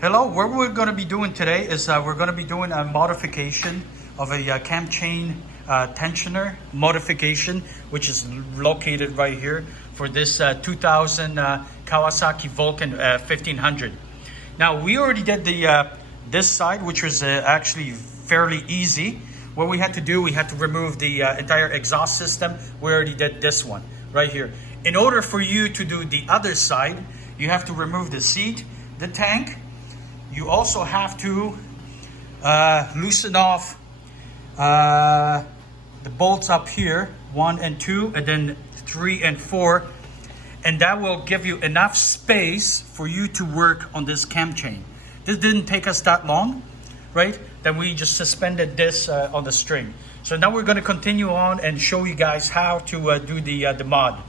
Hello, what we're going to be doing today is we're going to be doing a modification of a cam chain tensioner modification, which is located right here for this 2000 Kawasaki Vulcan 1500. Now we already did the this side, which was actually fairly easy. What we had to do, we had to remove the entire exhaust system. We already did this one right here. In order for you to do the other side, you have to remove the seat, the tank. You also have to loosen off the bolts up here, 1 and 2, and then 3 and 4, and that will give you enough space for you to work on this cam chain. This didn't take us that long, right? Then we just suspended this on the string. So now we're going to continue on and show you guys how to do the mod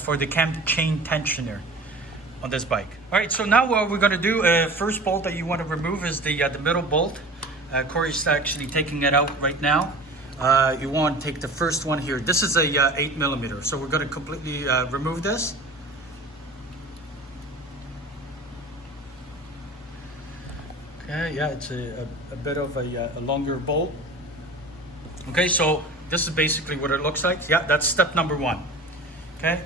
for the cam chain tensioner on this bike. All right, so now what we're going to do, first bolt that you want to remove is the middle bolt. Corey's actually taking it out right now. You want to take the first one here. This is a 8mm, so we're going to completely remove this. Okay, yeah, it's a bit of a longer bolt. Okay, so this is basically what it looks like. Yeah, that's step number 1. Okay.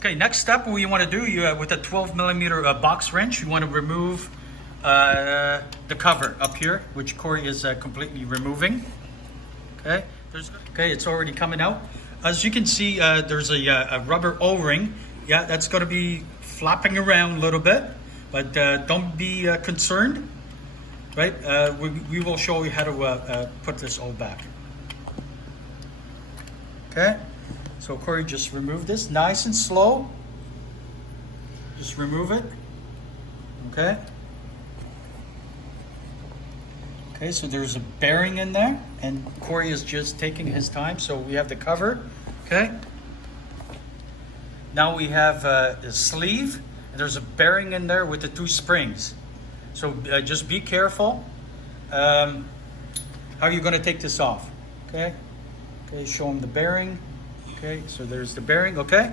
Okay, next step, what you want to do, with a 12mm box wrench, you want to remove the cover up here, which Corey is completely removing. Okay, it's already coming out. As you can see, there's a rubber O-ring. Yeah, that's going to be flapping around a little bit, but don't be concerned, right? We will show you how to put this all back. Okay. So Corey, just remove this nice and slow. Just remove it. Okay. Okay, so there's a bearing in there, and Corey is just taking his time. So we have the cover. Okay. Now we have a sleeve, and there's a bearing in there with the 2 springs. So just be careful. How are you going to take this off? Okay. Okay, show him the bearing. Okay, so there's the bearing, okay?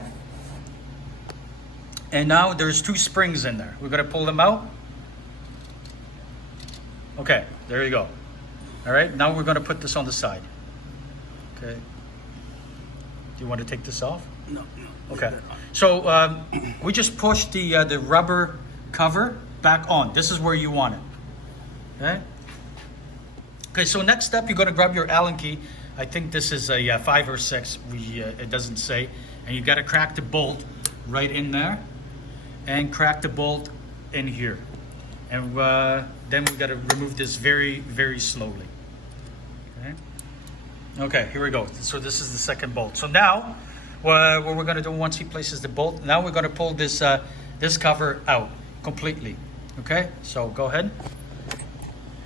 And now there's 2 springs in there. We're gonna pull them out. Okay, there you go. All right, now we're gonna put this on the side. Okay. Do you want to take this off? No. Okay. So we just pushed the rubber cover back on. This is where you want it. Okay. Okay, so next step, you're gonna grab your Allen key. I think this is a 5 or 6. It doesn't say. And you got to crack the bolt right in there, and crack the bolt in here. And then we got to remove this very, very slowly. Okay. Okay, here we go. So this is the second bolt. So now, what we're going to do once he places the bolt, now we're going to pull this this cover out completely. Okay. So go ahead.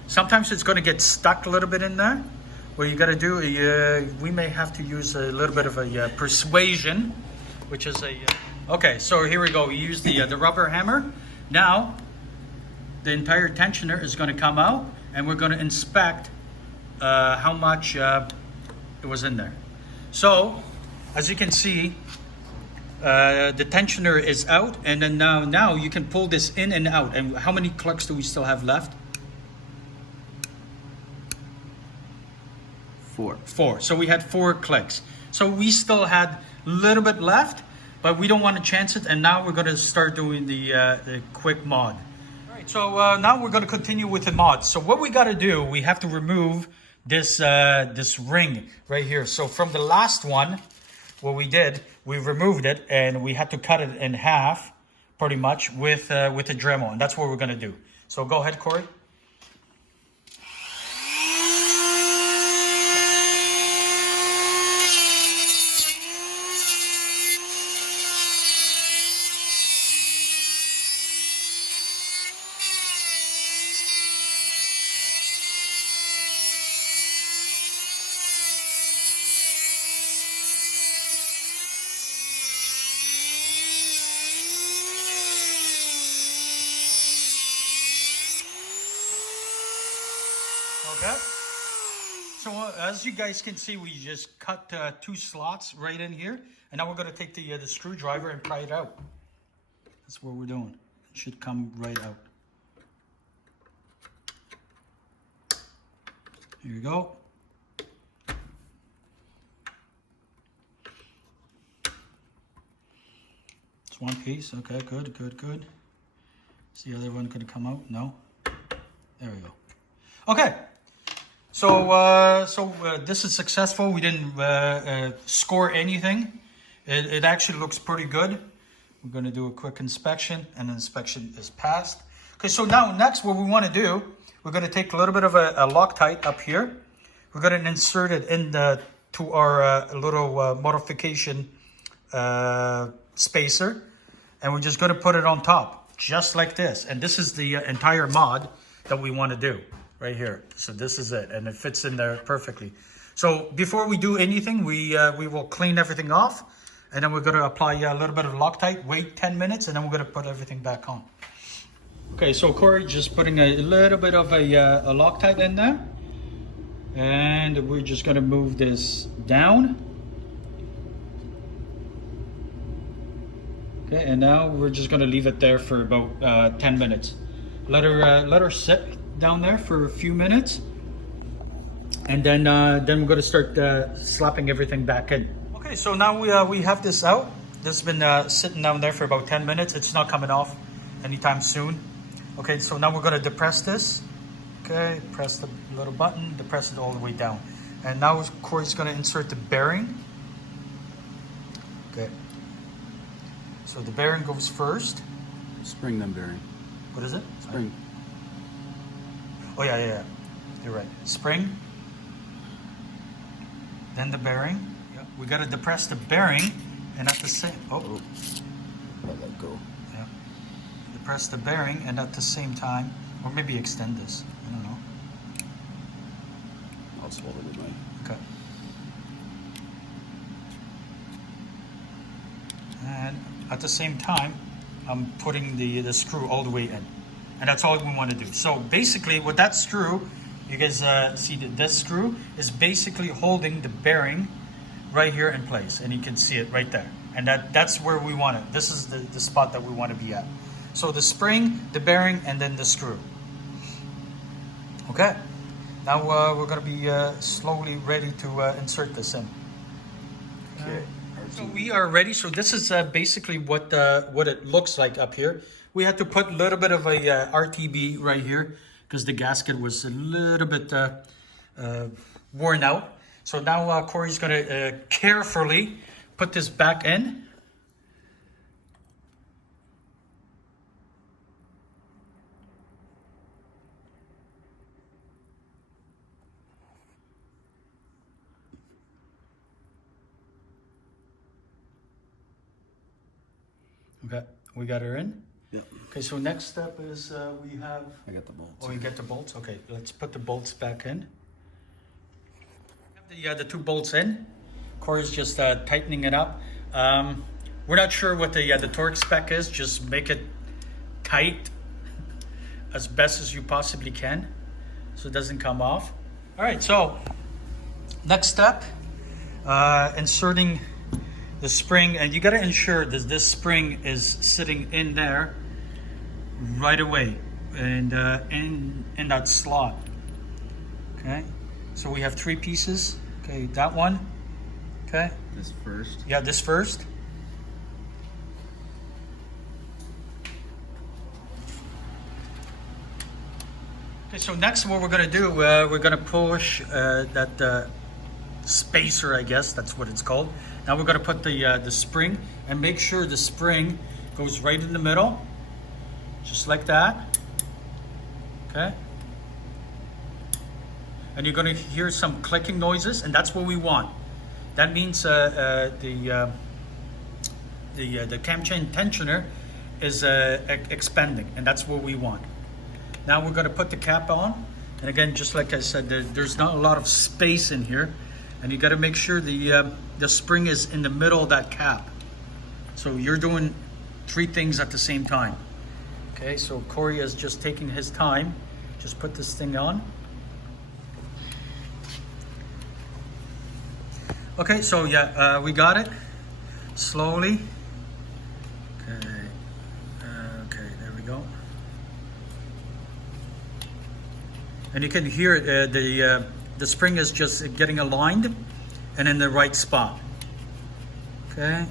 Sometimes it's going to get stuck a little bit in there. What you got to do, we may have to use a little bit of a persuasion, which is a... okay, so here we go. We use the rubber hammer. Now, the entire tensioner is going to come out, and we're going to inspect how much it was in there. So, as you can see, the tensioner is out, and then now you can pull this in and out. And how many clicks do we still have left? 4. So we had 4 clicks. So we still had a little bit left, but we don't want to chance it. And now we're going to start doing the quick mod. All right. So now we're going to continue with the mod. So what we got to do, we have to remove this this ring right here. So from the last one, what we did, we removed it, and we had to cut it in half, pretty much with a Dremel, and that's what we're going to do. So go ahead, Corey. Okay. So as you guys can see, we just cut 2 slots right in here. And now we're going to take the screwdriver and pry it out. That's what we're doing. It should come right out. Here you go. It's one piece. Okay, good, good, good. Is the other one going to come out? No. There we go. Okay. So this is successful. We didn't score anything. It actually looks pretty good. We're going to do a quick inspection, and the inspection is passed. Okay, so now next what we want to do, we're going to take a little bit of a Loctite up here. We're going to insert it in to our little modification spacer, and we're just going to put it on top, just like this. And this is the entire mod that we want to do right here. So this is it, and it fits in there perfectly. So before we do anything, we will clean everything off, and then we're going to apply a little bit of Loctite, wait 10 minutes, and then we're going to put everything back on. Okay, so Corey just putting a little bit of a Loctite in there, and we're just going to move this down. Okay, and now we're just going to leave it there for about 10 minutes. Let her sit down there for a few minutes, and then we're going to start slapping everything back in. Okay, so now we have this out. This has been sitting down there for about 10 minutes. It's not coming off anytime soon. Okay, so now we're going to depress this. Okay, press the little button, depress it all the way down. And now Corey's going to insert the bearing. Okay. So the bearing goes first. Spring then bearing. What is it? Spring. Oh yeah. You're right. Spring. Then the bearing. Yeah. We got to depress the bearing, and at the same. Oh. Let that go. Yeah. Depress the bearing, and at the same time, or maybe extend this. I don't know. I'll swallow it with mine. Okay. And at the same time, I'm putting the screw all the way in. And that's all we want to do. So basically with that screw, you guys see that this screw is basically holding the bearing right here in place. And you can see it right there. And that's where we want it. This is the spot that we want to be at. So the spring, the bearing, and then the screw. Okay. Now we're going to be slowly ready to insert this in. Okay. So we are ready. So this is basically what it looks like up here. We had to put a little bit of a RTB right here because the gasket was a little bit worn out. So now Corey's going to carefully put this back in. Okay, we got her in. Yeah. Okay, so next step is we have. I got the bolts. Oh, you get the bolts. Okay, let's put the bolts back in. Have the two bolts in. Corey's just tightening it up. We're not sure what the torque spec is. Just make it tight as best as you possibly can, so it doesn't come off. All right. So next step, inserting the spring, and you got to ensure that this spring is sitting in there right away, and in that slot. Okay, so we have 3 pieces. Okay, that one. Okay, This first. yeah, this first. Okay, so next what we're gonna do, we're gonna push that spacer, I guess that's what it's called. Now we're going to put the spring, and make sure the spring goes right in the middle, just like that. Okay. And you're going to hear some clicking noises, and that's what we want. That means the cam chain tensioner is expanding, and that's what we want. Now we're going to put the cap on, and again, just like I said, there's not a lot of space in here. And you got to make sure the spring is in the middle of that cap. So you're doing 3 things at the same time. Okay, so Corey is just taking his time. Just put this thing on. Okay, so yeah, we got it. Slowly. Okay. Okay, there we go. And you can hear the spring is just getting aligned and in the right spot. Okay.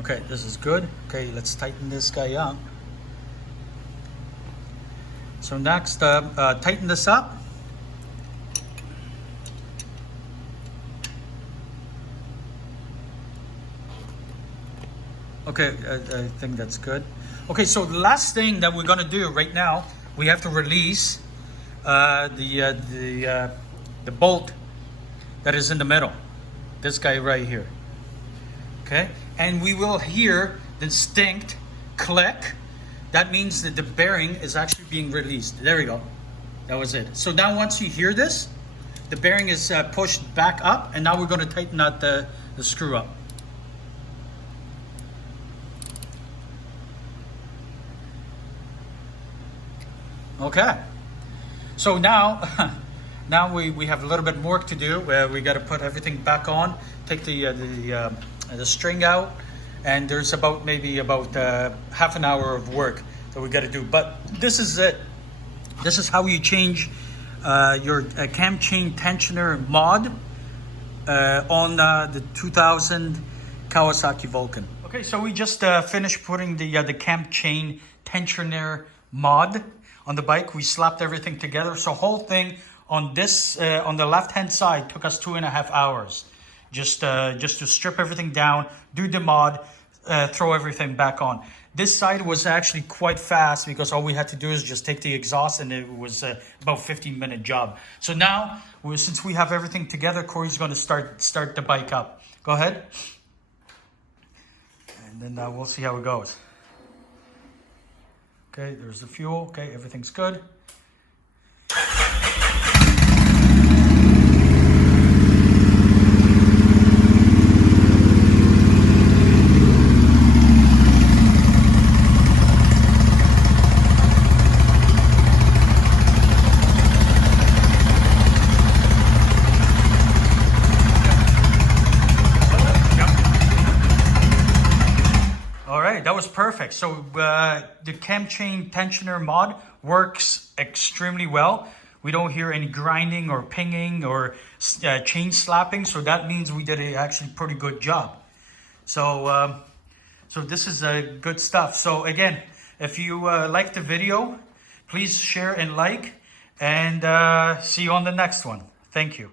Okay, this is good. Okay, let's tighten this guy up. So next, tighten this up. Okay, I think that's good. Okay, so the last thing that we're gonna do right now, we have to release the bolt that is in the middle. This guy right here. Okay, and we will hear the distinct click. That means that the bearing is actually being released. There we go. That was it. So now once you hear this, the bearing is pushed back up, and now we're going to tighten out the screw up. Okay. So now, now we have a little bit more to do. We got to put everything back on, take the string out, and there's maybe about half an hour of work that we got to do. But this is it. This is how you change your cam chain tensioner mod on the 2000 Kawasaki Vulcan. Okay, so we just finished putting the cam chain tensioner mod on the bike. We slapped everything together. So whole thing on this on the left hand side took us 2.5 hours. Just to strip everything down, do the mod, throw everything back on. This side was actually quite fast because all we had to do is just take the exhaust, and it was about 15-minute job. So now, since we have everything together, Corey's going to start the bike up. Go ahead. And then we'll see how it goes. Okay, there's the fuel. Okay, everything's good. That was perfect. So the cam chain tensioner mod works extremely well. We don't hear any grinding or pinging or chain slapping. So that means we did actually pretty good job. So so this is good stuff. So again, if you like the video, please share and like, and see you on the next one. Thank you.